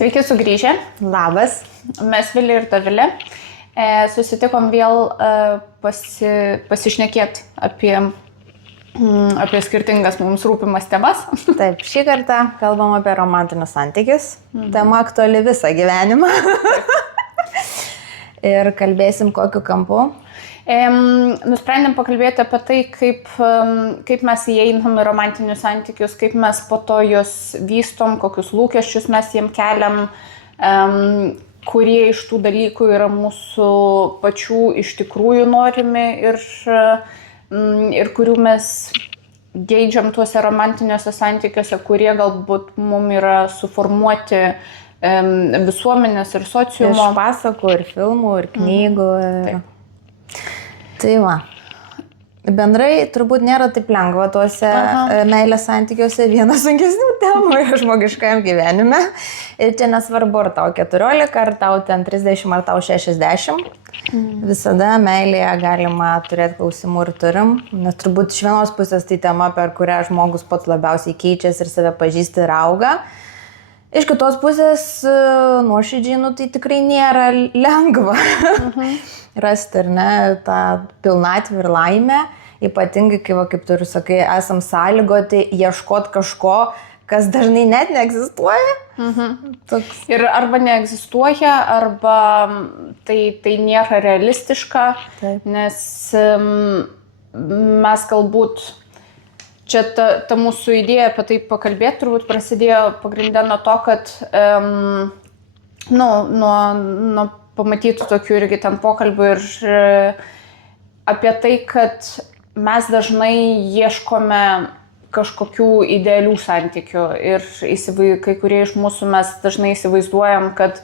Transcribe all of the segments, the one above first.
Sveiki sugrįžę. Labas. Mes Vilė ir Dovilė susitikom vėl pasišnekėti apie skirtingas mums rūpimas temas. Taip, šį kartą kalbam apie romantinius santykius. Tema aktuali visą gyvenimą. Ir kalbėsim kokiu kampu. Nusprendėm pakalbėti apie tai, kaip mes įeinam į romantinius santykius, kaip mes po to juos vystom, kokius lūkesčius mes jiem keliam, kurie iš tų dalykų yra mūsų pačių iš tikrųjų norimi ir kurių mes geidžiam tuose romantiniuose santykiuose, kurie galbūt mums yra suformuoti visuomenės ir sociumo. Iš pasakų, ir filmų, ir knygų. Taip. Tai va. Bendrai turbūt nėra taip lengva tuose meilės santykiuose, vienas sunkesnių temų yra žmogiškajam gyvenime. Ir čia nesvarbu, ar tau 14, ar tau ten 30, ar tau 60. Visada meilėje galima turėti klausimų ir turim. Nes turbūt iš vienos pusės tai tema, per kurią žmogus pats labiausiai keičiasi ir save pažįsti ir auga. Iš kitos pusės, nuoširdžiai, tai tikrai nėra lengva rasti, ar ne, tą pilnatvę ir laimę. Ypatingai, kaip tu ir sakai, esam sąlygoti ieškoti kažko, kas dažnai net neegzistuoja. Toks. Ir arba neegzistuoja, arba tai nėra realistiška. Taip. Nes mes galbūt, čia ta mūsų idėja apie tai pakalbėti turbūt prasidėjo pagrindę nuo to, kad nuo pamatytų tokių irgi ten pokalbių ir apie tai, kad mes dažnai ieškome kažkokių idealių santykių ir kai kurie iš mūsų mes dažnai įsivaizduojam, kad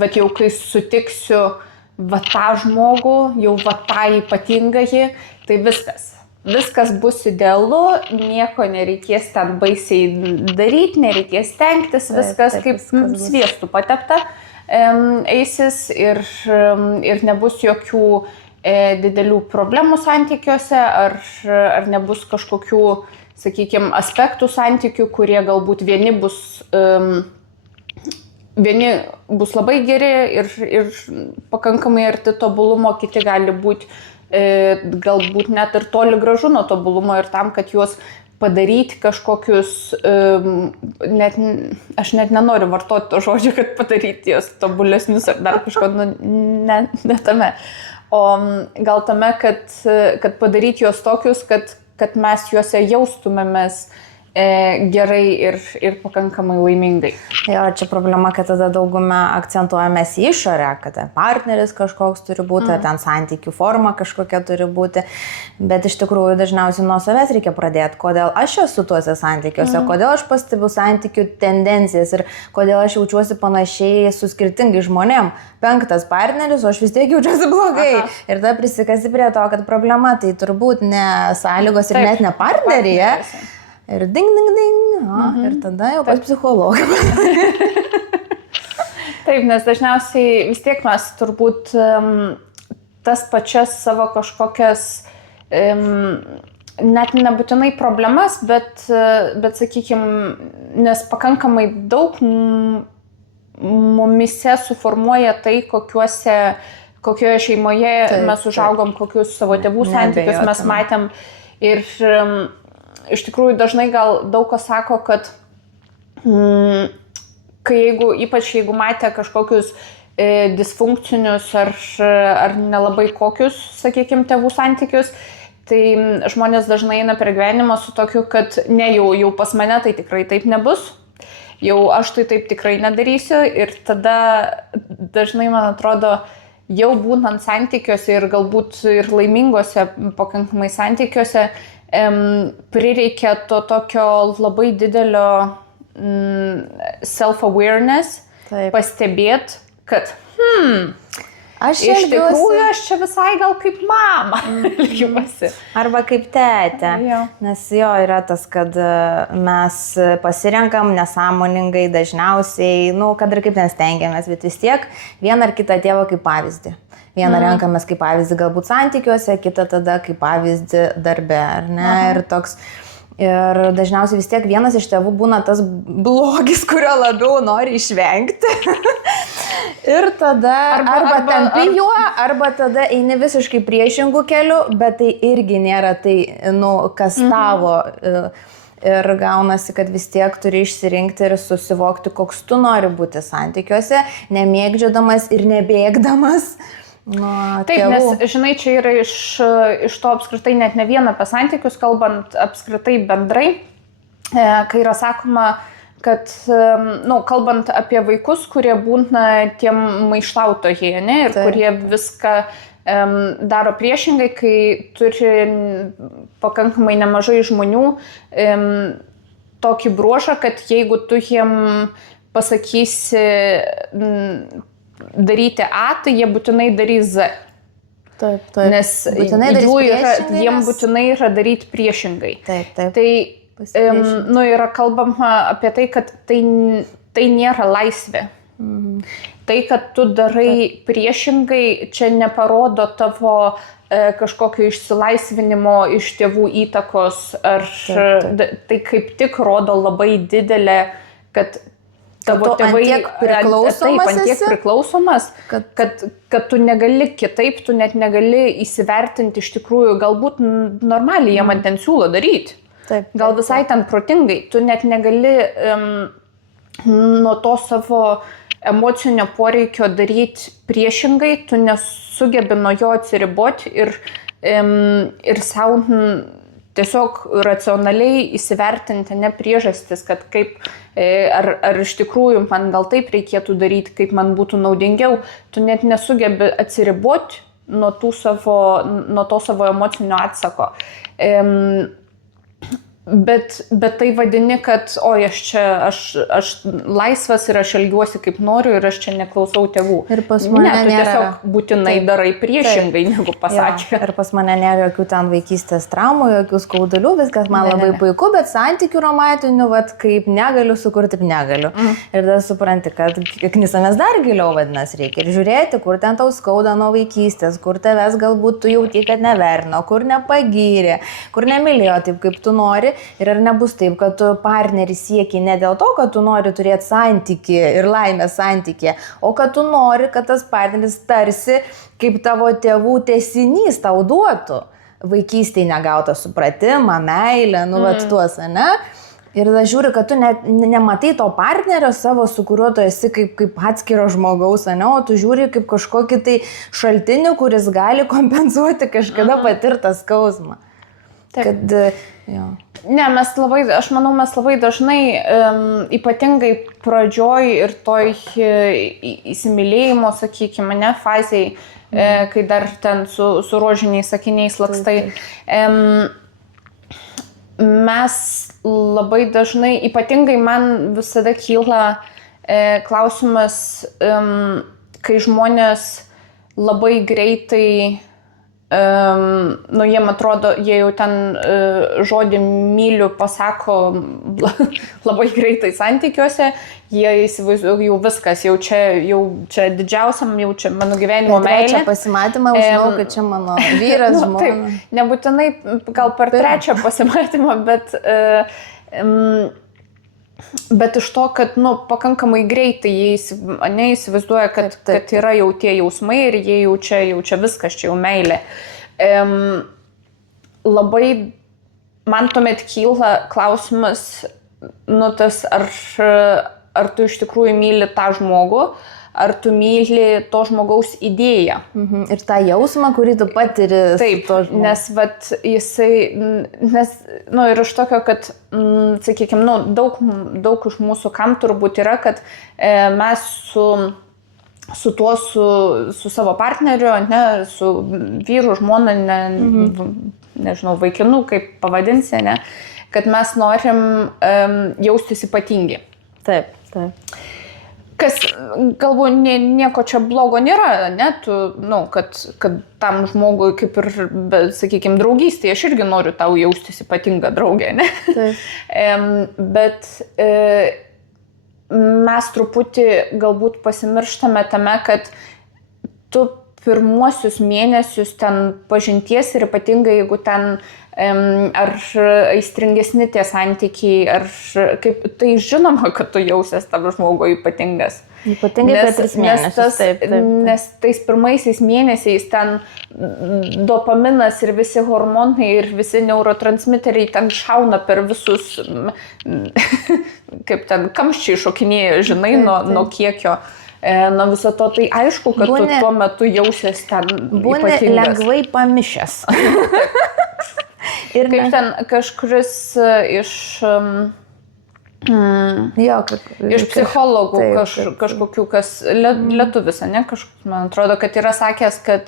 vat jau kai sutiksiu va tą žmogų, jau va tą ypatingąjį, tai viskas bus idealu, nieko nereikės ten baisiai daryti, nereikės stengtis, viskas kaip sviestų patepta eisis ir nebus jokių didelių problemų santykiuose ar nebus kažkokių, sakykime, aspektų santykių, kurie galbūt vieni bus labai geri ir pakankamai arti tobulumo, kiti gali būti galbūt net ir toli gražu nuo tobulumo ir tam, kad juos padaryti kažkokius, aš net nenoriu vartoti to žodžio, kad padaryti juos tobulesnius ar dar kažko, ne tame. O gal tame, kad padaryti juos tokius, kad mes juose jaustumėmės gerai ir pakankamai laimingai. Jo, čia problema, kad tada daugumą akcentuojamės į išorę, kad partneris kažkoks turi būti, ten santykių forma kažkokia turi būti, bet iš tikrųjų dažniausiai nuo savęs reikia pradėti, kodėl aš esu tuose santykiuose, kodėl aš pastebiu santykių tendencijas ir kodėl aš jaučiuosi panašiai su skirtingai žmonėm. 5 partneris, o aš vis tiek jaučiuosi blogai. Ir tada prisikasi prie to, kad problema tai turbūt ne sąlygos ir net ne partneryje. Ir ding. Ir tada jau pas psichologą. Taip, nes dažniausiai vis tiek mes turbūt tas pačias savo kažkokias, net nebūtinai problemas, bet sakykime, nes pakankamai daug mumise suformuoja tai, kokioje šeimoje mes užaugom, kokius savo tėvų santykius mes matėm. Ir iš tikrųjų dažnai gal daug kas sako, kad ypač jeigu matė kažkokius disfunkcinius ar nelabai kokius, sakykime, tėvų santykius, tai žmonės dažnai eina per gyvenimą su tokiu, kad ne jau pas mane tai tikrai taip nebus, jau aš tai taip tikrai nedarysiu ir tada dažnai, man atrodo, jau būnant santykiuose ir galbūt ir laimingose pakankamai santykiuose, prireikia to tokio labai didelio self-awareness, pastebėti, kad iš tikrųjų aš čia visai gal kaip mama elgiuosi. Arba kaip tėtė. Nes jo yra tas, kad mes pasirenkam nesąmoningai dažniausiai, kad ir kaip nestengiamės, bet vis tiek vieną ar kitą tėvą kaip pavyzdį. Vieną renkamės kaip pavyzdį galbūt santykiuose, kitą tada kaip pavyzdį darbe, ar ne? Ir toks Ir dažniausiai vis tiek vienas iš tėvų būna tas blogis, kurio labiau nori išvengti. Ir tada arba tampi juo, arba tada eini visiškai priešingų kelių, bet tai irgi nėra tai, kas tavo. Ir gaunasi, kad vis tiek turi išsirinkti ir susivokti, koks tu nori būti santykiuose, nemėgdžiodamas ir nebėgdamas. Taip, nes, žinai, čia yra iš to apskritai net ne vien apie santykius, kalbant apskritai bendrai, kai yra sakoma, kad, kalbant apie vaikus, kurie būna tiem maištautojai, ne, ir kurie viską daro priešingai, kai turi pakankamai nemažai žmonių tokį bruožą, kad jeigu tu jiem pasakysi daryti A, tai jie būtinai darys Z. Taip. Nes jiem būtinai yra daryti priešingai. Taip. Tai yra kalbama apie tai, kad tai nėra laisvė. Tai, kad tu darai priešingai, čia neparodo tavo kažkokio išsilaisvinimo iš tėvų įtakos, ar tai kaip tik rodo labai didelę, kad tavo tėvai tiek priklausomas, kad tu negali kitaip, tu net negali įsivertinti iš tikrųjų, galbūt normaliai jie man ten siūlo daryti. Gal visai ten protingai, tu net negali nuo to savo emocinio poreikio daryti priešingai, tu nesugebi nuo jo atsiriboti ir savo tiesiog racionaliai įsivertinti ne priežastis, kad kaip, ar iš tikrųjų man gal taip reikėtų daryti, kaip man būtų naudingiau, tu net nesugebi atsiriboti nuo to savo emocinio atsako. Bet tai vadini, kad aš laisvas ir aš elgiuosi kaip noriu ir aš čia neklausau tėvų. Ir pas mane tu tiesiog būtinai darai priešingai, negu pasakė. Ir pas mane nėra jokių ten vaikystės traumų, jokių skaudulių, viskas man labai puiku, bet santykių romantinių, kaip negaliu sukurti, taip negaliu. Ir tada supranti, kad knisamės dar giliau, vadinasi, reikia ir žiūrėti, kur ten tau skauda nuo vaikystės, kur tavęs galbūt tu jauti, kad neverno, kur nepagyrė, kur nemylėjo taip, kaip tu nori. Ir ar nebus taip, kad tu partnerį sieki ne dėl to, kad tu nori turėti santykį ir laimės santykį, o kad tu nori, kad tas partneris tarsi kaip tavo tėvų tęsinys tau duotų vaikystėje negautą supratimą, meilę, tuos, ne? Ir tada žiūri, kad tu nematai to partnerio savo, su kuriuo tu esi kaip atskiro žmogaus, ne? O tu žiūri kaip kažkokį tai šaltinį, kuris gali kompensuoti kažkada patirtą skausmą. Kad, Ne, aš manau, mes labai dažnai, ypatingai pradžioj ir toj įsimylėjimo, sakykime, ne, fazėj, kai dar ten su rožiniais sakiniais lakstai, mes labai dažnai, ypatingai man visada kyla klausimas, kai žmonės labai greitai jiem atrodo, jie jau ten žodį myliu pasako labai greitai santykiuose, jie įsivaizduoja jau viskas, jau čia didžiausiam, jau čia mano gyvenimo meilė. Trečią pasimatymą žinau, kad čia mano vyras, žmona. Taip, nebūtinai gal per trečią pasimatymą, bet iš to, kad pakankamai greitai jie įsivaizduoja, kad yra jau tie jausmai ir jie jau čia viskas, čia jau meilė. Labai man tuomet kyla klausimas, tas ar tu iš tikrųjų myli tą žmogų, ar tu myli to žmogaus idėją. Ir tą jausmą, kurį tu patiri. Taip, nes ir iš tokio, kad, sakykime, daug iš mūsų kam turbūt yra, kad mes su savo partneriu, ne, su vyru, žmona, nežinau, vaikinu, kaip pavadinsi, ne, kad mes norim jaustis ypatingi. Taip. Kas galbūt nieko čia blogo nėra, ne, kad tam žmogui kaip ir, sakykime, draugystėje, aš irgi noriu tau jaustis ypatingą draugę, ne? Bet mes truputį galbūt pasimirštame tame, kad tu pirmuosius mėnesius ten pažinties ir ypatingai jeigu ten ar aistringesni tie santykiai, ar kaip, tai žinoma, kad tu jausies tam žmogui ypatingas. Ypatingai per 3 mėnesius. Nes tais pirmaisiais mėnesiais ten dopaminas ir visi hormonai ir visi neurotransmiteriai ten šauna per visus, kaip ten kamščiai šokinėja, žinai, nuo kiekio. Nuo viso to, tai aišku, kad tu tuo metu jausies ten ypatingas. Būni lengvai pamišęs. Ir kaip ten kažkuris iš psichologų kažkokių, kas lietuvis, ne, man atrodo, kad yra sakęs, kad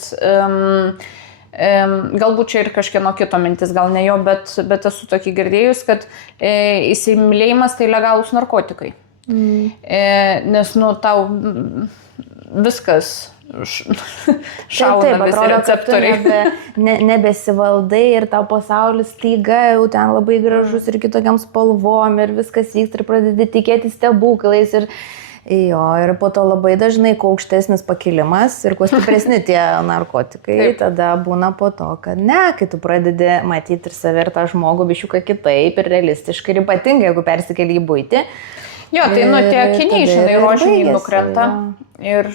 galbūt čia ir kažkieno kito mintis, gal ne jo, bet esu tokį girdėjus, kad įsimylėjimas tai legalūs narkotikai. Nes, tau viskas šauna visi receptoriai. Nebesivaldai ir tau pasaulis staiga jau ten labai gražus ir kitokiam spalvom ir viskas vyksta ir pradedi tikėti stebuklais ir po to labai dažnai kuo aukštesnis pakilimas ir kuo stipresni tie narkotikai, tada būna po to, kad kai tu pradedi matyti ir save ir tą žmogų biščiuką kitaip ir realistiškai ir ypatingai, jeigu persikeli į buitį. Jo, tai tie akiniai, žinai, rožiniai nukrenta ir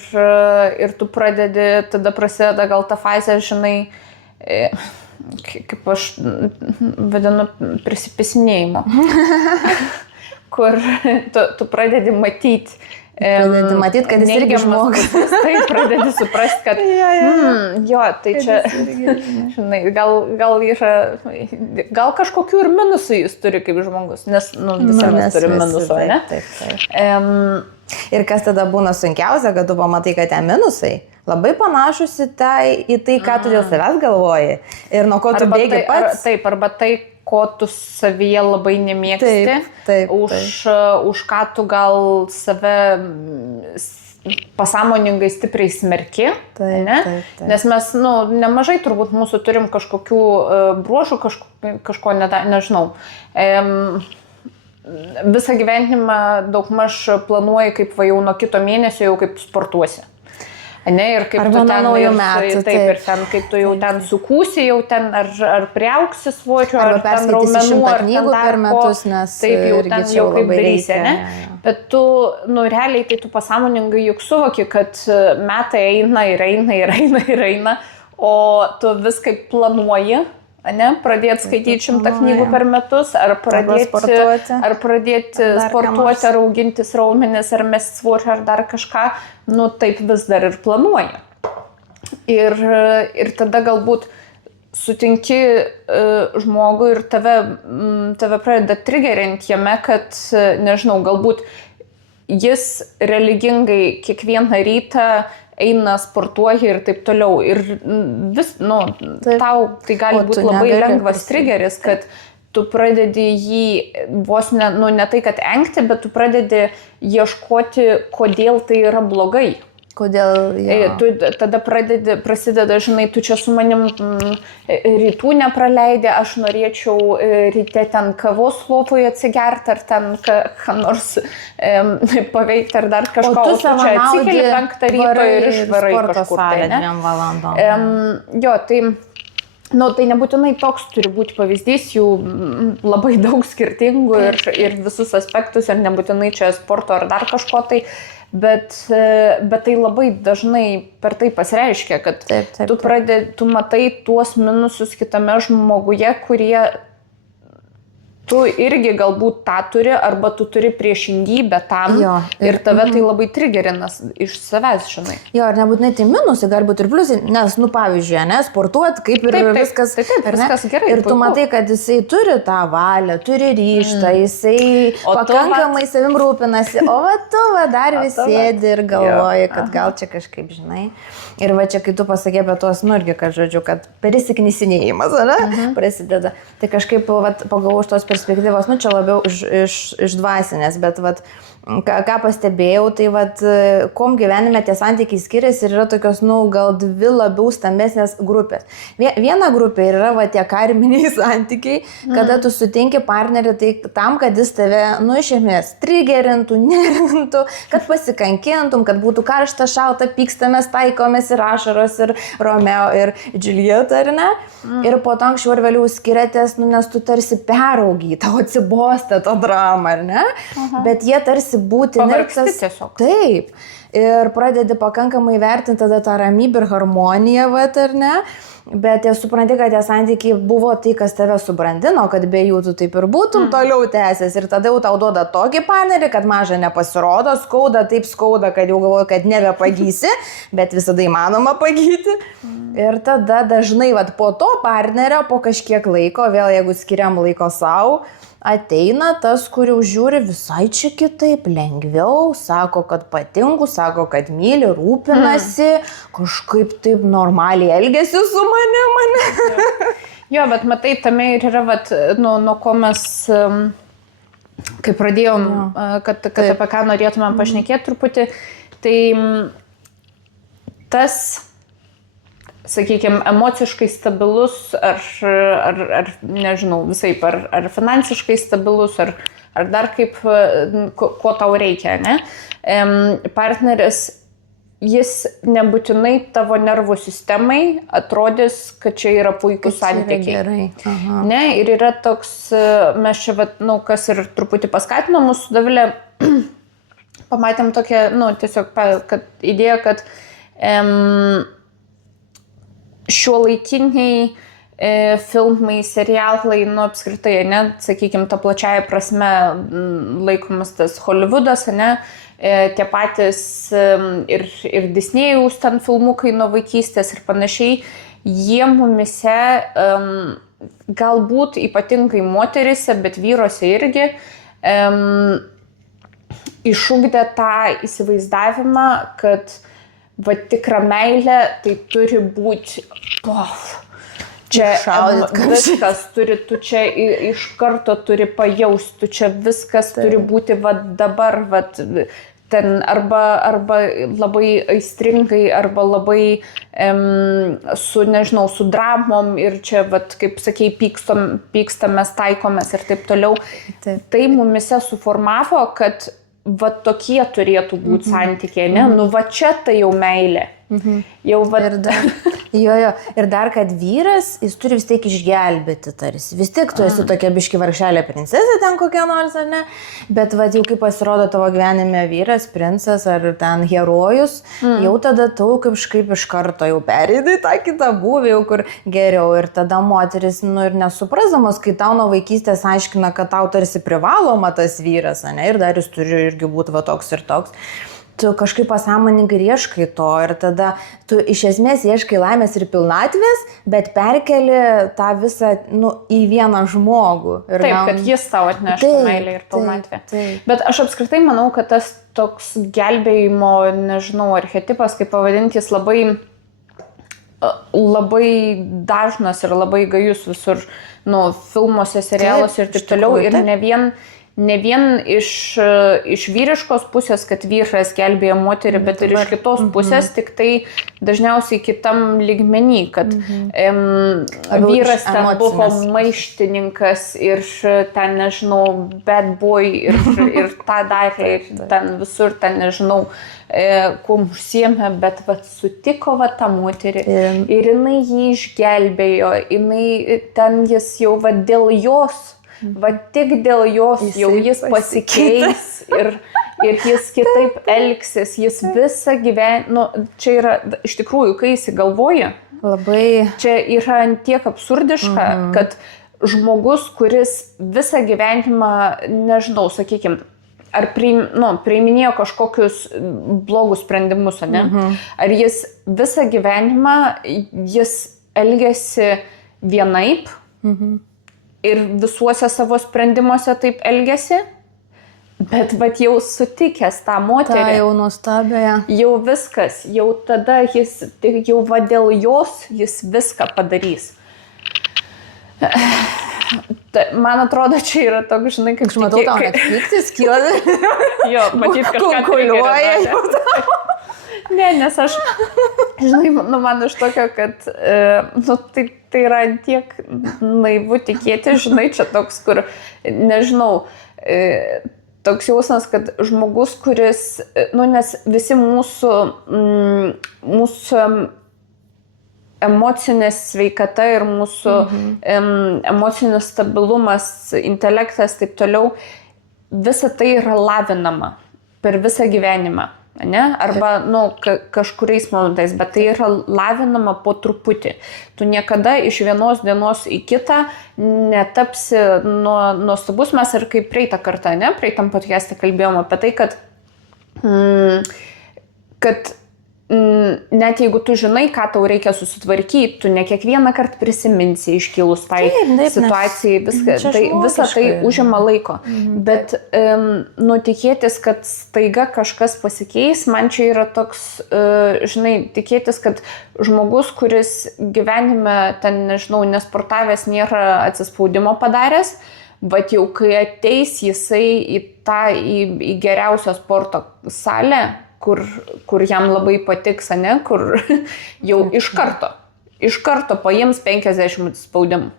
tu pradedi, tada prasideda gal ta fazė, žinai, kaip aš vadinu, prisipisinėjimo, kur tu pradedi matyti. Pradedi matyti, kad jis irgi žmogus. Taip, pradedi suprasti, kad tai čia, žinai, gal kažkokių ir minusų jis turi kaip žmogus, nes visi mes turim minusų, ne? Taip. Ir kas tada būna sunkiausia, kad tu pamatai, kad ten minusai labai panašus į tai, ką tu dėl savęs galvoji ir nuo ko tu bėgi pats. Taip, arba tai, ko tu savyje labai nemėgsti, už ką tu gal save pasąmoningai stipriai smerki, ne? Nes mes, nemažai turbūt mūsų turim kažkokių bruožų, kažko nežinau. Visą gyvenimą daugmaž planuoji, kaip jau nuo kito mėnesio jau kaip sportuosi. Ne, ir kaip arba tu ten naujų metų, taip, ir ten, kaip tu jau ten sukūsi, jau ten ar priauksi svočio, ar ten raumenų, ar ten dar metus, nes taip jau ten jau kaip darysi, ne? Bet tu, realiai tai tu pasąmoningai juk suvoki, kad metai eina, o tu vis kaip planuoji, ne, pradėti skaityti 100 knygų per metus, ar pradėti sportuoti, ar augintis raumenis, ar mesti svorį, ar dar kažką, taip vis dar ir planuoji. Ir tada galbūt sutinki žmogų ir tave pradeda triggerinti jame, kad, nežinau, galbūt jis religingai kiekvieną rytą eina, sportuoja ir taip toliau. Ir tau tai gali būti labai lengvas triggeris, kad tu pradedi jį vos ne tai, kad engti, bet tu pradedi ieškoti, kodėl tai yra blogai. Kodėl, tu tada prasideda, žinai, tu čia su manim rytų nepraleidė, aš norėčiau ryte ten kavos lopoje atsigerti, ar ten ką nors paveikti, ar dar kažko. O tu čia atsikeli 5 ryto ir išvarai kažkur. Jo, tai nebūtinai toks turi būti pavyzdys, jų labai daug skirtingų ir visus aspektus, ir nebūtinai čia sporto ar dar kažko tai. Bet tai labai dažnai per tai pasireiškia, kad tu matai tuos minusus kitame žmoguje, kurie tu irgi galbūt tą turi, arba tu turi priešingybę tam ir tave tai labai triggerinas iš savęs, žinai. Jo, ir nebūtinai tai minusai, gali būti ir pliusai, nes, pavyzdžiui, sportuoti, kaip ir viskas gerai. Ir tu matai, kad jisai turi tą valią, turi ryžtą, jisai pakankamai savim rūpinasi, o tu dar vis sėdi ir galvoji, kad gal čia kažkaip, žinai. Ir va čia, kai tu pasakė apie tuos, irgi, kad žodžiu, kad prisiknisinėjimas, prasideda, tai kažkaip pagalvojau iš tos perspektyvos, čia labiau iš dvasinės, bet ką pastebėjau, tai vat, kom gyvenime tie santykiai skiriasi ir yra tokios, gal 2 labiau stambesnės grupės. Viena grupė yra va, tie karminiai santykiai, kada tu sutinki partnerį tai tam, kad jis tave, iš esmės, trigerintų, nervintų, kad pasikankintum, kad būtų karšta, šalta, pykstamės, taikomės ir ašaros, ir Romeo, ir Julieta, ar ne? Ir po to anksčiau ir vėliau skiriatės, nes tu tarsi peraugy, tau atsibosta to drama, ar ne? Bet jie tarsi būti pavargsti tiesiog. Taip. Ir pradedi pakankamai vertinti tada tą ramybę ir harmoniją, vat, ar ne? Bet jie supranti, kad tie santykiai buvo tai, kas tave subrandino, kad be jų tu taip ir būtum toliau tęsęs. Ir tada jau tau duoda tokį partnerį, kad maža nepasirodo, skauda, taip skauda, kad jau galvoju, kad nebepagysi, bet visada įmanoma pagyti. Ir tada dažnai vat, po to partnerio, po kažkiek laiko, vėl jeigu skiriam laiko savo, ateina tas, kur jau žiūri visai čia kitaip, lengviau, sako, kad patinku, sako, kad myli, rūpinasi, kažkaip taip normaliai elgesi su mane. Jo, bet matai, tame ir yra, nuo ko mes, kai pradėjom, kad apie ką norėtumėm pašnekėti truputį, tai tas, sakykime, emociškai stabilus, ar nežinau, visaip, ar finansiškai stabilus, ar dar kaip, ko tau reikia, ne? Partneris, jis nebūtinai tavo nervų sistemai atrodys, kad čia yra puikūs santykiai. Ne? Ir yra toks, mes čia, kas ir truputį paskatino mūsų su Dovilė, pamatėm tokią, tiesiog, kad idėja, kad šiuolaikiniai filmai, serialai, apskritai, ne, sakykime, ta plačiaja prasme laikomas tas Hollywoodas, ne, tie patys ir Disnėjaus ten filmukai nuo vaikystės ir panašiai, jie mumise, galbūt ypatingai moterise, bet vyruose irgi, išugdė tą įsivaizdavimą, kad tikra meilė, tai turi būti, čia viskas turi, tu čia iš karto turi pajausti, tu čia viskas turi būti dabar, ten arba labai aistringai, arba labai su dramom ir čia, kaip sakei, pykstamės, taikomės ir taip toliau. Taip. Tai mumise suformavo, kad tokie turėtų būti santykiai, ne? Čia tai jau meilė. Jau Ir dar, kad vyras, jis turi vis tiek išgelbėti tarsi. Vis tiek tu esi tokia biški vargšelė princesė ten kokia nors, ar ne? Bet jau kaip pasirodo tavo gyvenime vyras, princas ar ten herojus, jau tada tu kažkaip iš karto jau pereidai tą kitą būvį, jau kur geriau. Ir tada moteris, ir nesuprasdamos, kai tau nuo vaikystės aiškina, kad tau tarsi privaloma tas vyras, ne? Ir dar jis turi irgi būti toks ir toks. Tu kažkaip pasąmoningai ieškai to ir tada tu iš esmės ieškai laimės ir pilnatvės, bet perkeli tą visą į vieną žmogų. Ir taip, kad jis tau atneštų meilę ir pilnatvę. Taip. Bet aš apskritai manau, kad tas toks gelbėjimo, archetipas, kaip pavadinti, jis labai dažnas ir labai gajus visur, filmuose, serialuose ir taip toliau. Ir ne vien iš vyriškos pusės, kad vyras gelbėja moterį, bet ir iš kitos pusės, tik tai dažniausiai kitam lygmenį, kad vyras ten buvo maištininkas ir ten, bad boy ir tą darė ir ten visur, ten kuo užsiėmė, bet sutiko tą moterį ir jinai jį išgelbėjo, ten jis jau dėl jos, tik dėl jos jau jis pasikeis ir jis kitaip elgsis, jis visą gyvenimą, čia yra, iš tikrųjų, kai įsigalvoja, čia yra tiek absurdiška, kad žmogus, kuris visą gyvenimą, sakykime, ar priiminėjo kažkokius blogus sprendimus, ne? Ar jis visą gyvenimą, jis elgiasi vienaip, ir visuose savo sprendimuose taip elgiasi, bet jau sutikęs tą moterį. Ta jau nuostabėja. Jau viskas, jau tada jis, jau dėl jos jis viską padarys. Man atrodo, čia yra toks, žinai, kaip... Aš matau, tau net pyktis kyla. Jo, matyt, kažką konkuliuoja. Ne, nes aš, žinai, man iš tokio, kad tai yra tiek naivu tikėti, žinai, čia toks, kur, nežinau, toks jausmas, kad žmogus, kuris, nes visi mūsų emocinė sveikata ir mūsų emocinis stabilumas, intelektas, taip toliau, visa tai yra lavinama per visą gyvenimą, ne? Arba, kažkuriais momentais, bet tai yra lavinama po truputį. Tu niekada iš vienos dienos į kitą netapsi nuostabus. Mes ir kaip praeitą kartą, ne? Praeitam podcast'e kalbėjom apie tai, kad net jeigu tu žinai, ką tau reikia susitvarkyti, tu ne kiekvieną kartą prisiminsi iškilus tai situacijai, visą tai užima laiko. Bet tikėtis, kad staiga kažkas pasikeis, man čia yra toks, žinai, tikėtis, kad žmogus, kuris gyvenime ten, nežinau, nesportavęs, nėra atsispaudimo padaręs, bet jau kai ateis jisai į geriausią sporto salę, kur jam labai patiks, ne, kur jau iš karto paims 50 spaudimų.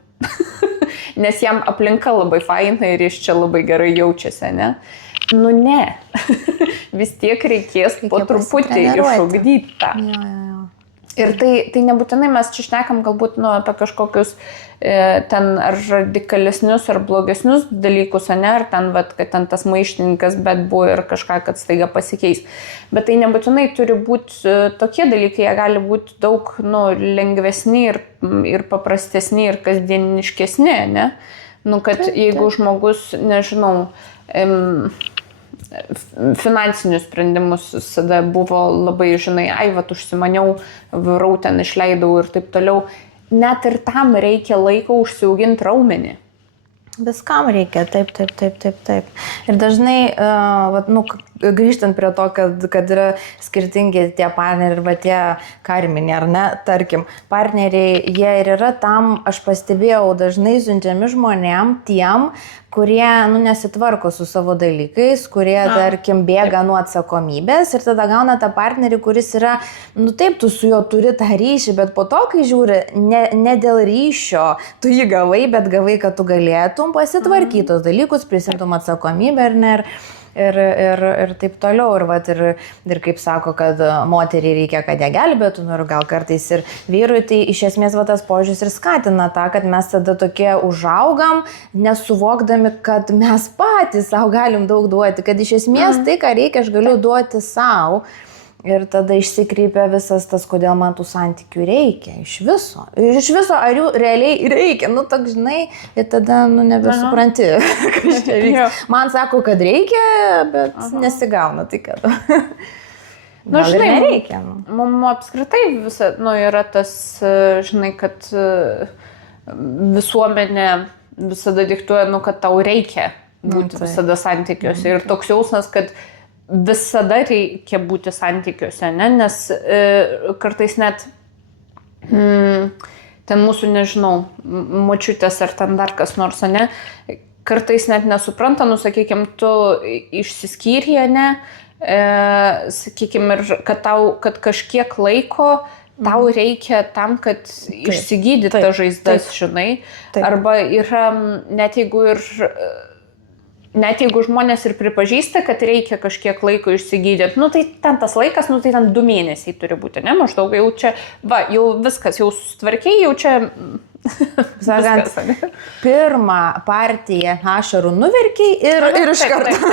Nes jam aplinka labai faina ir jis čia labai gerai jaučiasi, ne? Ne. Vis tiek reikės po truputį išugdyti tą. Ir tai nebūtinai mes čia šnekam galbūt apie kažkokius ten ar radikalesnius ar blogesnius dalykus, ne, ar ten, kad ten tas maištininkas, bet buvo ir kažką, kad staiga pasikeis. Bet tai nebūtinai turi būti tokie dalykai, jie gali būti daug lengvesni ir paprastesni ir kasdieniškesni, ne? Kad jeigu žmogus, nežinau, finansinius sprendimus visada buvo labai, žinai, užsimaniau, varau ten išleidau ir taip toliau. Net ir tam reikia laiko užsiauginti raumenį. Viskam reikia, taip. Ir dažnai, grįžtant prie to, kad yra skirtingi tie partneriai arba tie karminiai, ar ne, tarkim, partneriai, jie ir yra tam, aš pastebėjau, dažnai siunčiami žmonėm tiem, kurie nesitvarko su savo dalykais, kurie, tarkim, bėga nuo atsakomybės ir tada gauna tą partnerį, kuris yra, taip, tu su juo turi tą ryšį, bet po to, kai žiūri, ne dėl ryšio tu jį gavai, bet gavai, kad tu galėtum pasitvarkyti tos dalykus, prisimtum atsakomybę ir taip toliau. Ir kaip sako, kad moteriai reikia, kad ją gelbėtų, ir gal kartais ir vyrui, tai iš esmės tas požiūris ir skatina tą, kad mes tada tokie užaugam, nesuvokdami, kad mes patys savo galim daug duoti, kad iš esmės tai, ką reikia, aš galiu duoti savo. Ir tada išsikreipia visas tas, kodėl man tų santykių reikia. Iš viso, ar jų realiai reikia. Toks, žinai, ir tada, nebesupranti, kas čia vyksta. Man sako, kad reikia, bet nesigauna, tai kad. Žinai, nereikia. Mums apskritai visa, yra tas, žinai, kad visuomenė visada diktuoja, kad tau reikia būti visada santykiuose. Ir toks jausmas, kad visada reikia būti santykiuose, ne? Nes kartais net ten mūsų, nežinau, močiutės ar ten dar kas nors, ne? Kartais net nesupranta, sakykime, tu išsiskyrė, ne? Sakykime, ir kad kažkiek laiko tau reikia tam, kad išsigydyti tą žaizdas, žinai. Arba yra, net jeigu žmonės ir pripažįsta, kad reikia kažkiek laiko išsigydyti, tai ten tas laikas, tai ten 2 mėnesiai turi būti, ne? Maždaug jau čia, jau viskas, jau sutvarkiai, jau čia Sakant, pirmą partiją ašarų nuverkiai ir iš karto.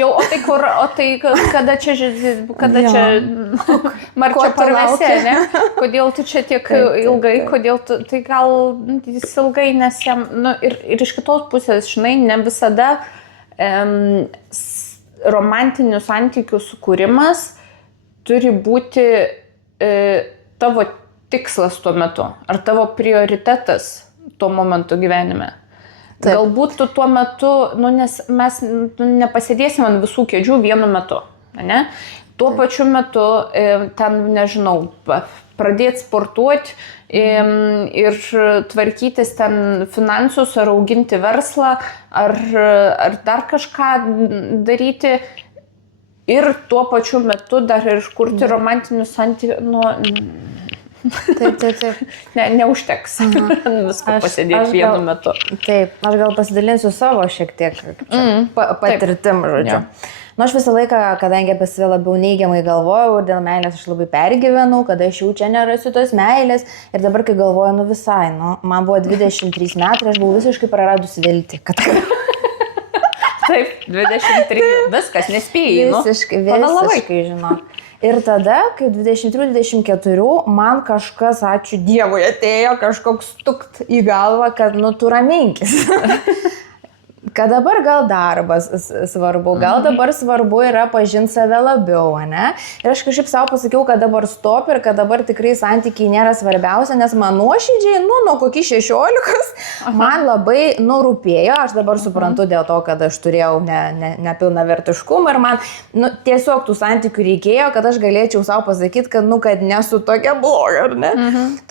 Jau, o tai kada čia marčia parvesė, ne? Kodėl tu čia tiek ilgai, kodėl tu, tai gal jis ilgai nesiem, ir iš kitos pusės, žinai, ne visada romantinių santykių sukūrimas turi būti tavo tikslas tuo metu, ar tavo prioritetas tuo momentu gyvenime. Taip. Galbūt tu tuo metu, nes mes nepasėdėsim ant visų kėdžių vienu metu, ne? Tuo pačiu metu ten, nežinau, pradėti sportuoti ir tvarkytis ten finansus, ar auginti verslą, ar dar kažką daryti. Ir tuo pačiu metu dar ir kurti romantinius santykius. Taip. Neužteks visko pasėdėti vienu metu. Taip, aš gal pasidalinsiu savo šiek tiek patirtim, žodžiu. Aš visą laiką, kadangi apie save labiau neigiamai galvojau ir dėl meilės aš labai pergyvenau, kad aš jau čia nerasiu tos meilės. Ir dabar, kai galvoju, visai, man buvo 23 metai, aš buvau visiškai praradusi viltį. Taip, 23, viskas, nespėjai. Visiškai, žinok. Ir tada, kai 23-24, man kažkas, ačiū Dievui, atėjo kažkoks stukt į galvą, kad tu raminkis. Kad dabar gal darbas svarbu, gal dabar svarbu yra pažinti save labiau, ne? Ir aš kažkaip savo pasakiau, kad dabar stop ir kad dabar tikrai santykiai nėra svarbiausia, nes man nuoširdžiai, nuo kokį 16, man labai rūpėjo, aš dabar suprantu dėl to, kad aš turėjau nepilnavertiškumą ir man tiesiog tų santykių reikėjo, kad aš galėčiau savo pasakyti, kad nesu tokia bloga, ar ne?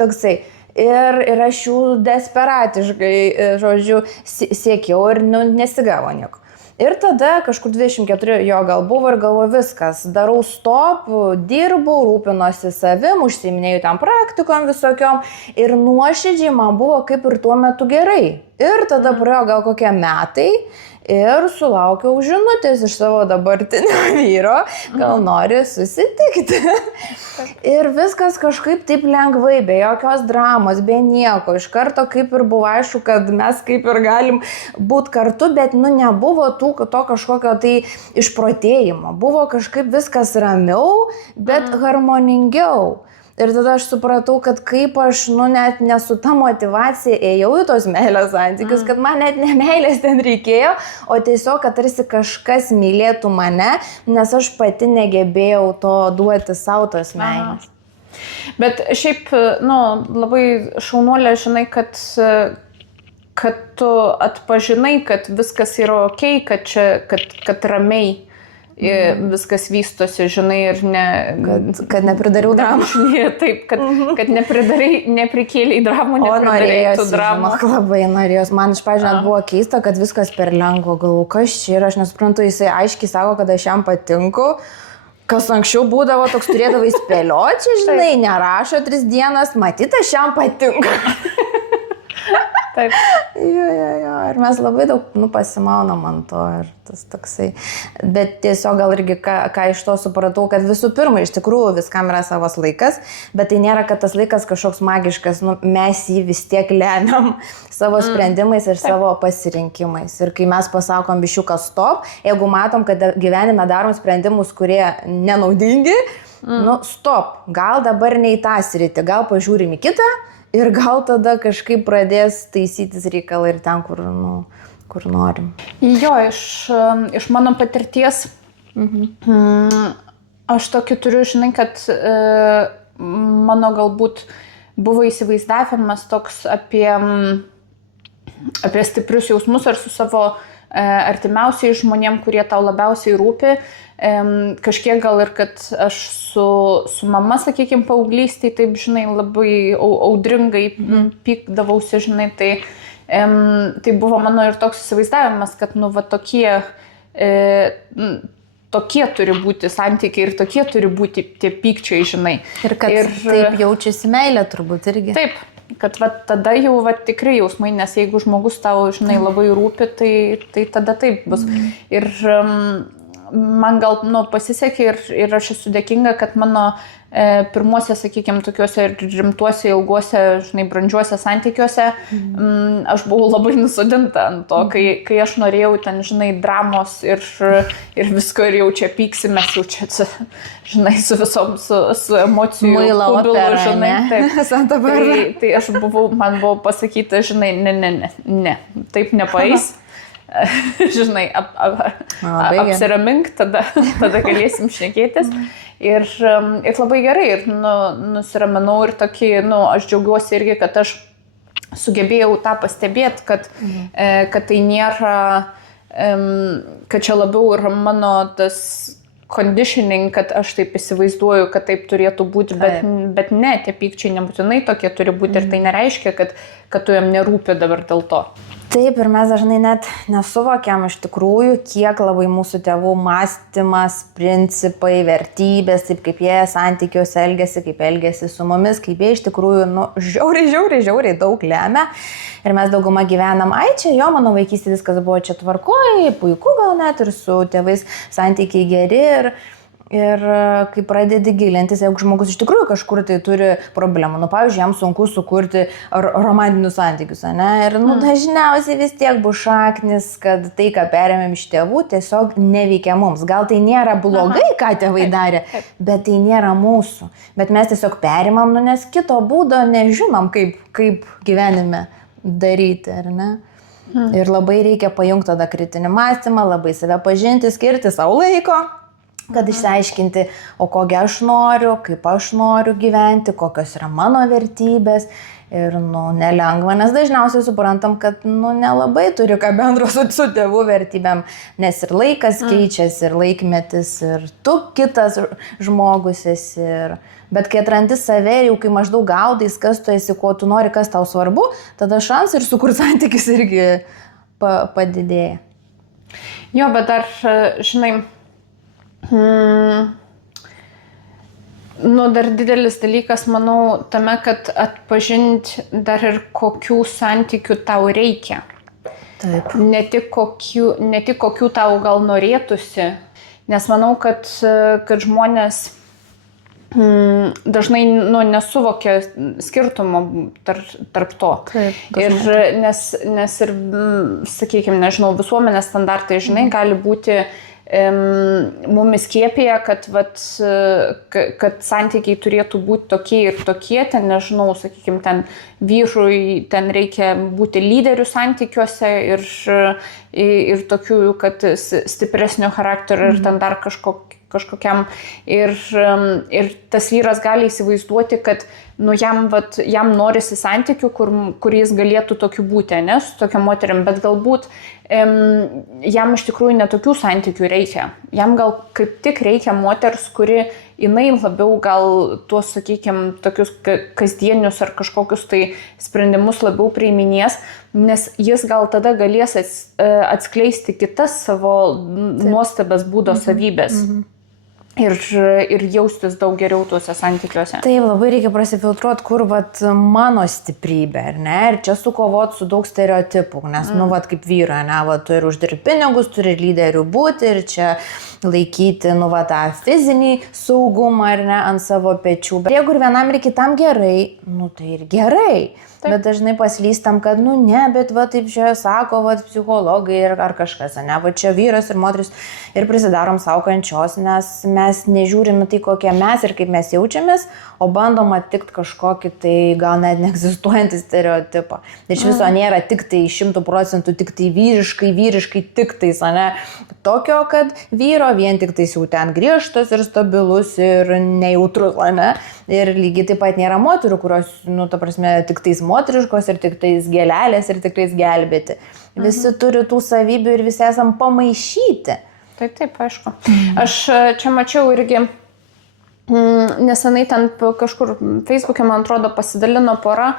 Toksai. Ir aš jų desperatiškai, žodžiu, siekiau ir nesigavo nieko. Ir tada kažkur 24 gal buvo ir galvoju viskas, darau stop, dirbu, rūpinosi savim, užsiiminėjau tam praktikom visokiom ir nuoširdžiai man buvo kaip ir tuo metu gerai. Ir tada praėjo gal kokie metai ir sulaukiau žinutės iš savo dabartinio vyro, gal nori susitikti. Ir viskas kažkaip taip lengvai, be jokios dramos, be nieko. Iš karto kaip ir buvo aišku, kad mes kaip ir galim būti kartu, bet nebuvo to kažkokio tai išprotėjimo. Buvo kažkaip viskas ramiau, bet harmoningiau. Ir tada aš supratau, kad kaip aš, net nesu ta motivacija ėjau į tos meilės santykius, kad man net ne meilės ten reikėjo, o tiesiog, kad tarsi kažkas mylėtų mane, nes aš pati negebėjau to duoti savo tos meilės. Bet šiaip, labai šaunuolė, žinai, kad tu atpažinai, kad viskas yra okei, kad ramiai viskas vystosi, žinai, ir kad nepridariau dramų. Taip, kad neprikėliai dramų, nepridarėjai tų dramų. Labai norėjos. Man iš pradžių net buvo keista, kad viskas per lengva. Galvoju, kas čia ir aš nesuprantu, jisai aiškiai sako, kad aš jam patinku. Kas anksčiau būdavo, toks turėdavo įspėlioti, žinai, nerašo 3 dienas, matyt, aš jam patinku. Taip. Jo. Ir mes labai daug pasimaunam ant to ir tas toksai. Bet tiesiog gal irgi ką iš to supratau, kad visų pirma, iš tikrųjų viskam yra savas laikas, bet tai nėra, kad tas laikas kažkoks magiškas, mes jį vis tiek lemiam savo sprendimais ir savo pasirinkimais. Ir kai mes pasakom biščiuką stop, jeigu matom, kad gyvenime darom sprendimus, kurie nenaudingi, stop, gal dabar ne į tą sritį, gal pažiūrim į kitą, ir gal tada kažkaip pradės taisytis reikalai ir ten, kur norim. Jo, iš mano patirties aš tokį turiu, žinai, kad mano galbūt buvo įsivaizdavimas toks apie stiprius jausmus ar su savo artimiausiai žmonėm, kurie tau labiausiai rūpi. Kažkiek gal ir, kad aš su mama, sakykime, paauglystėj, taip, žinai, labai audringai pykdavausi, žinai, tai buvo mano ir toks įsivaizdavimas, kad, tokie turi būti santykiai ir tokie turi būti tie pykčiai, žinai. Ir kad taip jaučiasi meilė turbūt irgi. Taip. Kad tada jau tikrai jausmai, nes jeigu žmogus tau, žinai, labai rūpi, tai tada taip bus. Ir man gal pasisekė ir aš esu dėkinga, kad mano pirmuose, sakykime, tokiuose rimtuose, ilguose, žinai, brandžiuose santykiuose aš buvau labai nusodinta ant to, kai aš norėjau ten, žinai, dramos ir visko ir jau čia pyksimės, jau čia, žinai, su visom, su emocijų kubilu, žinai, taip. Tai aš man buvo pasakyta, žinai, ne, taip nepaeis. Žinai, apsiramink, tada galėsim šnekėtis. Ir labai gerai, ir nusiraminau ir tokį, aš džiaugiuosi irgi, kad aš sugebėjau tą pastebėti, kad tai nėra, kad čia labiau yra mano tas conditioning, kad aš taip įsivaizduoju, kad taip turėtų būti, bet ne, tie pykčiai nebūtinai tokie turi būti ir tai nereiškia, kad tu jam nerūpi dabar dėl to. Taip, ir mes dažnai net nesuvokiam iš tikrųjų, kiek labai mūsų tėvų mąstymas, principai, vertybės, taip kaip jie santykiuose elgesi, kaip elgesi su mumis, kaip jie iš tikrųjų žiauriai daug lemia. Ir mes daugumą gyvenam, čia jo, mano vaikystė viskas buvo čia tvarkoj, puiku gal net ir su tėvais santykiai geri. Ir kai pradedi gilintis, jeigu žmogus iš tikrųjų kažkur tai turi problemų, pavyzdžiui, jam sunku sukurti romantinius santykius, ne? Ir dažniausiai vis tiek bus šaknis, kad tai, ką perėmėm iš tėvų, tiesiog neveikia mums. Gal tai nėra blogai, ką tėvai darė, bet tai nėra mūsų. Bet mes tiesiog perimam, nes kito būdo nežinom, kaip gyvenime daryti, ar ne? Ir labai reikia pajungti tada kritinį mąstymą, labai save pažinti, skirti savo laiko, kad išsiaiškinti, o kogi aš noriu, kaip aš noriu gyventi, kokios yra mano vertybės. Ir, nelengva, nes dažniausiai suprantam, kad, nelabai turi ką bendro su tėvų vertybėm, nes ir laikas keičiasi, ir laikmetis, ir tu kitas žmogus esi. Bet kai atrandi save ir jau kai maždaug gaudais, kas tu esi, ko tu nori, kas tau svarbu, tada šansai ir sukurti santykis irgi padidėja. Jo, bet dar, žinai, dar didelis dalykas, manau, tame, kad atpažinti dar ir kokių santykių tau reikia. Taip. Ne tik kokių tau gal norėtųsi, nes manau, kad žmonės dažnai nesuvokia skirtumo tarp to. Taip, ir nes ir, sakykime, nežinau, visuomenės standartai, žinai, gali būti mumis skiepėja, kad santykiai turėtų būti tokie ir tokie, ten, nežinau, sakykime, ten vyrui ten reikia būti lyderių santykiuose ir tokių, kad stipresnio charakterio ir ten dar kažkokiam. Ir tas vyras gali įsivaizduoti, kad jam norisi santykių, kur jis galėtų tokiu būti, ne, su tokia moterim, bet galbūt jam iš tikrųjų netokių santykių reikia. Jam gal kaip tik reikia moters, kuri jinai labiau gal tuos, sakykime, tokius kasdienius ar kažkokius tai sprendimus labiau priiminės, nes jis gal tada galės atskleisti kitas savo nuostabas būdo savybės. Ir jaustis daug geriau tuose santykiuose. Taip, labai reikia prasifiltruoti, kur mano stiprybė, ar ne? Ir čia sukovoti su daug stereotipų, nes, kaip vyro, ne, tu ir uždirbi pinigus, turi lyderių būti ir čia laikyti, tą fizinį saugumą, ar ne, ant savo pečių. Bet jeigu ir vienam ir kitam gerai, tai ir gerai. Taip. Bet dažnai paslystam, kad, ne, bet taip čia sako, psichologai ar kažkas, ne, čia vyras ir moteris ir prisidarom savo kančios, nes mes nežiūrime tai, kokie mes ir kaip mes jaučiamės, o bandom atitikti kažkokį tai gal net neegzistuojantį stereotipą. Iš viso nėra tik tai 100% tik tai vyriškai tik tais, ne, tokio, kad vyro vien tik tais jau ten griežtas ir stabilus ir nejautrus, ne, ir lygiai taip pat nėra moterų, kurios, tik tais moteriškos ir tik tais gėlelės ir tik tais gelbėti. Visi turi tų savybių ir visi esam pamaišyti. Taip, aišku. Aš čia mačiau irgi nesenai ten kažkur Facebook'e, man atrodo, pasidalino pora,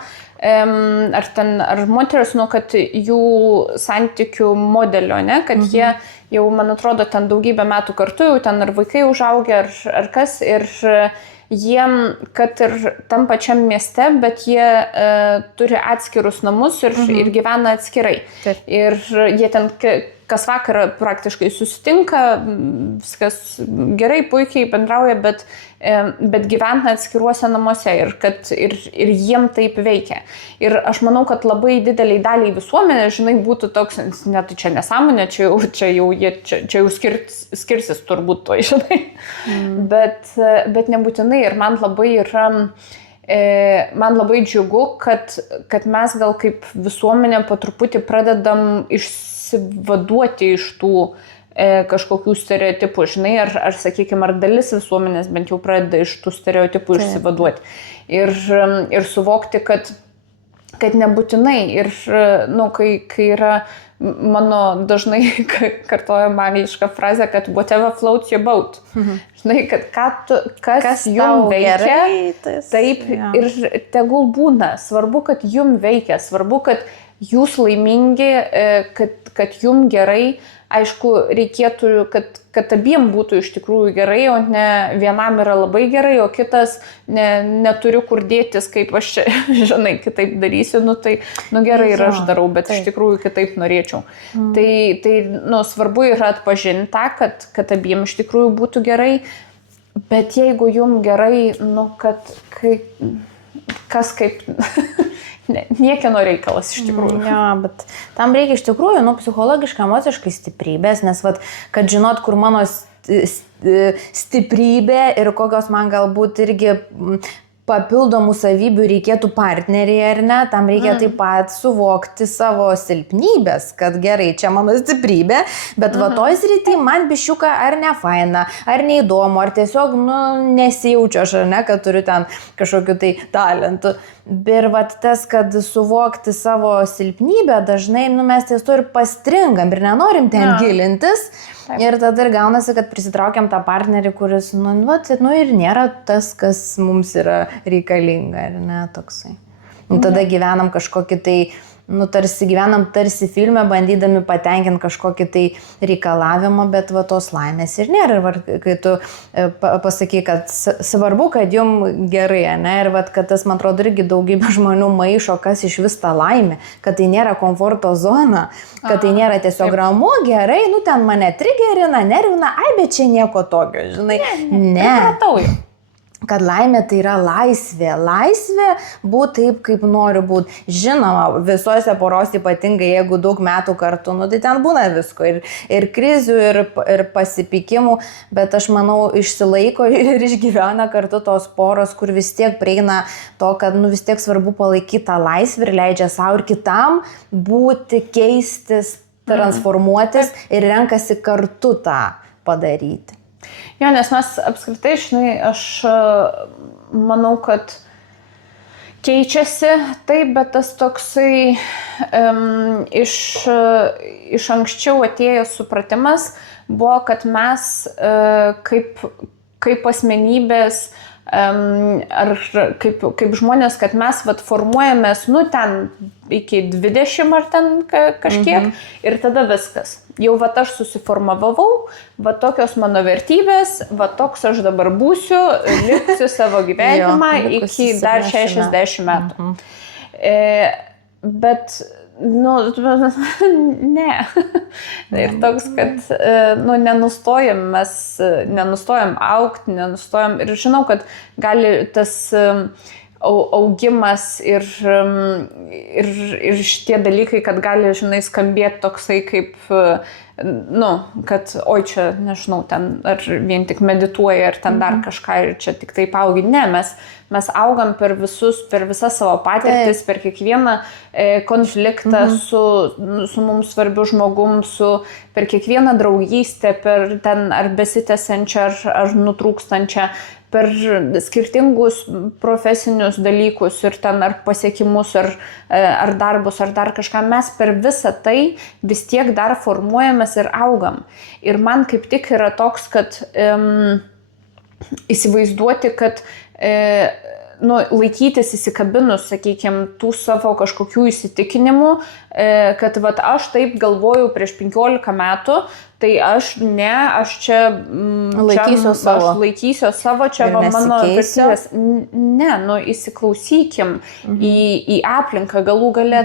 ar moteris, kad jų santykių modelio, ne, kad jie jau, man atrodo, ten daugybę metų kartu, jau ten ar vaikai užaugę, ar kas, ir jiem, kad ir tam pačiam mieste, bet jie turi atskirus namus ir gyvena atskirai. Taip. Ir jie ten kas vakarą praktiškai susitinka, viskas gerai, puikiai bendrauja, bet gyvena atskiruose namuose ir jiem taip veikia. Ir aš manau, kad labai dideliai daliai visuomenės, žinai, būtų toks, net čia nesąmonė, čia jau skirsis turbūt to, žinai. Bet nebūtinai. Ir man labai džiugu, kad mes gal kaip visuomenė po truputį pradedam išsivaduoti iš tų kažkokių stereotipų, žinai, ar sakykime, ar dalis visuomenės bent jau pradeda iš tų stereotipų išsivaduoti. Ir suvokti, kad nebūtinai. Ir kai yra mano dažnai kartojama angliška frazė, kad whatever floats your boat. Žinai, kad kas jum veikia, gerai, taip ir tegul būna. Svarbu, kad jum veikia, svarbu, kad jūs laimingi, kad jum gerai. Aišku, reikėtų, kad abiem būtų iš tikrųjų gerai, o ne vienam yra labai gerai, o kitas neturiu kur dėtis, kaip aš čia, žinai, kitaip darysiu, tai gerai ir aš darau, bet iš tikrųjų kitaip norėčiau. Tai svarbu yra atpažinti tą, kad abiem iš tikrųjų būtų gerai, bet jeigu jum gerai, kas kaip... Niekieno reikalas iš tikrųjų. Jo, bet tam reikia iš tikrųjų, psichologiškai, emociškai stiprybės, nes, kad žinot, kur mano stiprybė ir kokios man galbūt irgi papildomų savybių reikėtų partneriai ar ne, tam reikia taip pat suvokti savo silpnybės, kad gerai, čia mano stiprybė, bet va toj srity man biščiuką ar ne faina, ar neįdomu, ar tiesiog nesijaučiu aš, ar ne, kad turiu ten kažkokiu tai talentu. Ir tas, kad suvokti savo silpnybę, dažnai mes ties to ir pastringam ir nenorim ten gilintis. Taip. Ir tada ir gaunasi, kad prisitraukiam tą partnerį, kuris, ir nėra tas, kas mums yra reikalinga, ar ne, toksai. Tada gyvenam kažkokį tai, tarsi filme, bandydami patenkinti kažkokį tai reikalavimą, bet tos laimės ir nėra. Ir kai tu pasakai, kad svarbu, kad jum gerai, ne, ir kad tas, man atrodo, irgi daugybė žmonių maišo, kas iš vis ta laimė, kad tai nėra komforto zona, kad tai nėra tiesiog ramu, gerai, ten mane trigerina, nervina, bet čia nieko tokio, žinai. Ne. Kad laimė tai yra laisvė būti taip, kaip noriu būti. Žinoma, visose poros ypatingai, jeigu daug metų kartu, tai ten būna visko, ir krizių, ir pasipykimų, bet aš manau, išsilaiko ir išgyvena kartu tos poros, kur vis tiek prieina to, kad vis tiek svarbu palaikyti tą laisvę ir leidžia savo ir kitam būti, keistis, transformuotis ir renkasi kartu tą padaryti. Jo, nes mes apskritai, žinai, aš manau, kad keičiasi taip, bet tas toksai iš anksčiau atėjęs supratimas buvo, kad mes kaip asmenybės ar kaip žmonės, kad mes formuojamės, ten iki 20 ar ten kažkiek ir tada viskas. Jau aš susiformavau, tokios mano vertybės, toks aš dabar būsiu, liksiu savo gyvenimą iki dar 60 metų. Bet, ne. Ir toks, kad, nenustojam augti, ir žinau, kad gali tas augimas ir šitie dalykai, kad gali, žinai, skambėti toksai kaip, kad oi čia, nežinau, ten ar vien tik medituoja, ar ten dar kažką ir čia tik taip augi. Ne, mes augam per visas savo patirtis, per kiekvieną konfliktą su mums svarbiu žmogum, per kiekvieną draugystę, per ten ar besitęsiančią, ar nutrūkstančią, per skirtingus profesinius dalykus ir ten ar pasiekimus, ar darbus, ar dar kažką. Mes per visą tai vis tiek dar formuojamės ir augam. Ir man kaip tik yra toks, kad įsivaizduoti, kad laikytis įsikabinus, sakykime, tų savo kažkokių įsitikinimų, kad aš taip galvojau prieš 15 metų, tai aš čia laikysiu savo, čia mano vertybės. Ne, įsiklausykim į aplinką, galų gale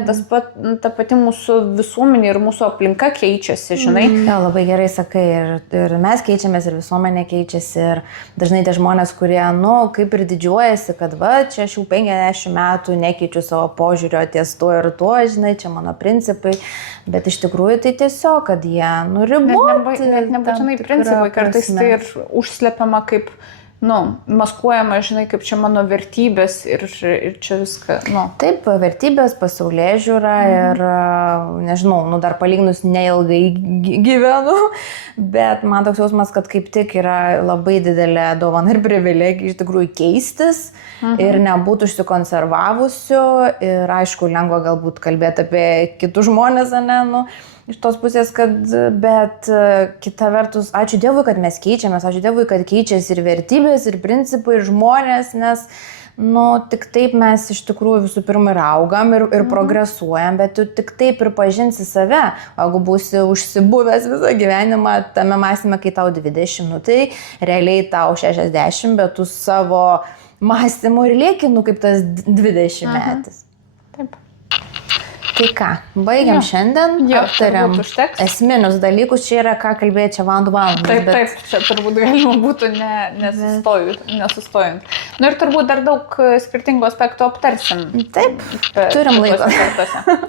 ta pati mūsų visuomenė ir mūsų aplinka keičiasi, žinai. Ja, labai gerai sakai, ir mes keičiamės, ir visuomenė keičiasi, ir dažnai tie žmonės, kurie, kaip ir didžiuojasi, kad čia aš jau 50 metų nekeičiu savo požiūrio ties tuo ir tuo, žinai, čia mano principai, bet iš tikrųjų tai tiesiog, kad jie riboti. Net nebūtinai principai, kartais tai ir užslepiama kaip, maskuojama, žinai, kaip čia mano vertybės ir čia viską, Taip, vertybės, pasaulėžiūra ir, nežinau, dar palyginus neilgai gyvenu, bet man toks jausmas, kad kaip tik yra labai didelė dovana ir privilegija iš tikrųjų keistis ir nebūtų užsikonservavusių ir aišku, lengva galbūt kalbėti apie kitus žmonės, iš tos pusės, kad, bet kita vertus, ačiū Dievui, kad mes keičiamės, ačiū Dievui, kad keičiasi ir vertybės, ir principai, ir žmonės, nes, tik taip mes iš tikrųjų visų pirma ir augam, ir progresuojam, bet tu tik taip ir pažinsi save. Jeigu būsi užsibuvęs visą gyvenimą tame mąstyme, kai tau 20, tai realiai tau 60, bet tu savo mąstymu ir lieki, kaip tas 20 metais. Taip. Tai ką, baigiam šiandien, aptariam esminius dalykus, čia yra ką kalbėti čia valandų. Taip, čia turbūt galima būtų nesustojant. Ir turbūt dar daug skirtingų aspektų aptarsim. Taip, turim laiko.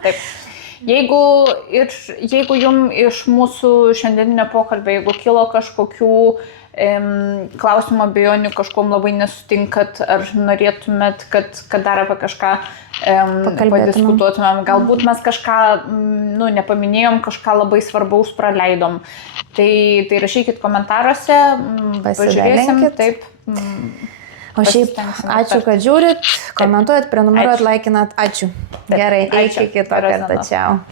Taip. Jeigu jums iš mūsų šiandieninio pokalbio, jeigu kilo kažkokių klausimų, abejonių, kažkuom labai nesutinkat, ar norėtumėt, kad dar apie kažką padiskutuotumėm, galbūt mes kažką nepaminėjom, kažką labai svarbaus praleidom, tai rašykit komentaruose, pažiūrėsim, taip. O šiaip, ačiū, kad žiūrit, komentuojat, prenumeruojat, laikinat, ačiū. Gerai, iki kito karto, čiau.